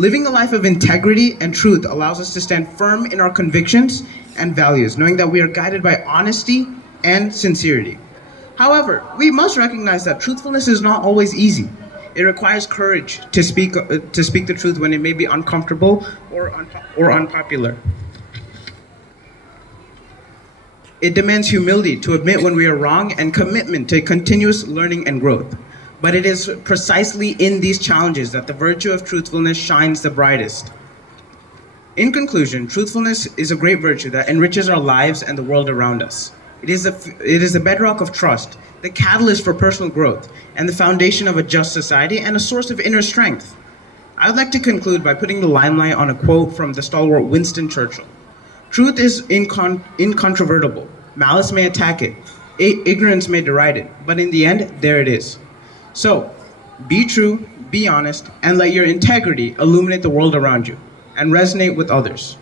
Living a life of integrity and truth allows us to stand firm in our convictions and values, knowing that we are guided by honesty and sincerity. However, we must recognize that truthfulness is not always easy. It requires courage to speak the truth when it may be uncomfortable or unpopular. It demands humility to admit when we are wrong and commitment to continuous learning and growth. But it is precisely in these challenges that the virtue of truthfulness shines the brightest. In conclusion, truthfulness is a great virtue that enriches our lives and the world around us. It is the bedrock of trust, the catalyst for personal growth, and the foundation of a just society and a source of inner strength. I would like to conclude by putting the limelight on a quote from the stalwart Winston Churchill. Truth is incontrovertible. Malice may attack it. Ignorance may deride it. But in the end, there it is. So, be true, be honest, and let your integrity illuminate the world around you and resonate with others.